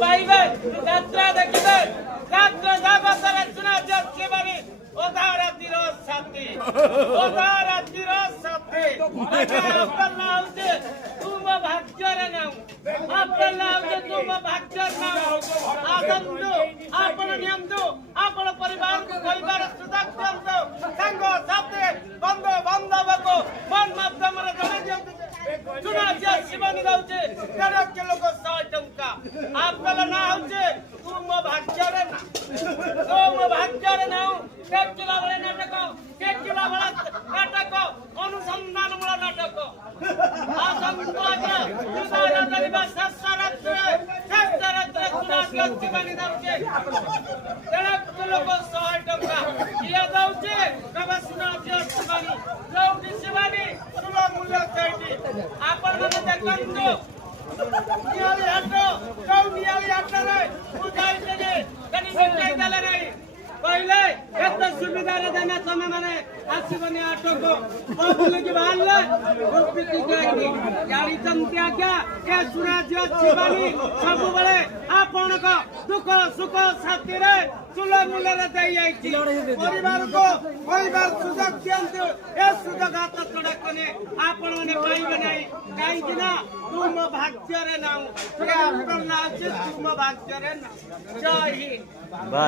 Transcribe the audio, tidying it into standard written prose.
पाइबे यात्रा देखिबे रात्र जागतरे सुना जाच्छिबानी ओदा रातिर साथी आपन नाम से तुम भाग्यर नाम आपन नाम से तुम भाग्यर नाम आगंतु आपन नियम दो आपन परिवार को परिवार सुधार दियंतो संग साथे बंधु बांधव को मन माध्यम रे जने दियंतो सुना जाच्छिबानी गाउचे 13 किलो को 100 टंका आपन ना होचे तुम भाग्यर ना तुम भाग्यर नाम केकिला वाले नाटक अनुसंधान मूल नाटक आसंतो आज्ञा हृदय दरिबा शास्त्रार्थ सुना जाच्छिबानी दाउचे 13 किलो को 100 टंका किया दाउचे कबा सुना जाच्छिबानी लौटी शिवानी सुलो मूल्य कैटी आपन मने देखंतो नियाली हाट रे बुझाई दे कनी मिटाई देले रे पहले एत सुविधा रे देना समय माने आसीबनी आटक बोले कि बाहरले होस्पिटल जाईनी गाड़ी चंत्या क्या ए सुना जाच्छिबानी सब बेले आपन को दुख सुख साथी रे सुलभ मूल्य रे दे आइछि परिवार को परिवार सुजग दियंतु ए सुजग हाथ तोड़ा कने आपन माने पाइबे नै काई कि ना तुम भाग्य रे नाम आपन नाम से तुम भाग्य रे नाम जय हिंद बस।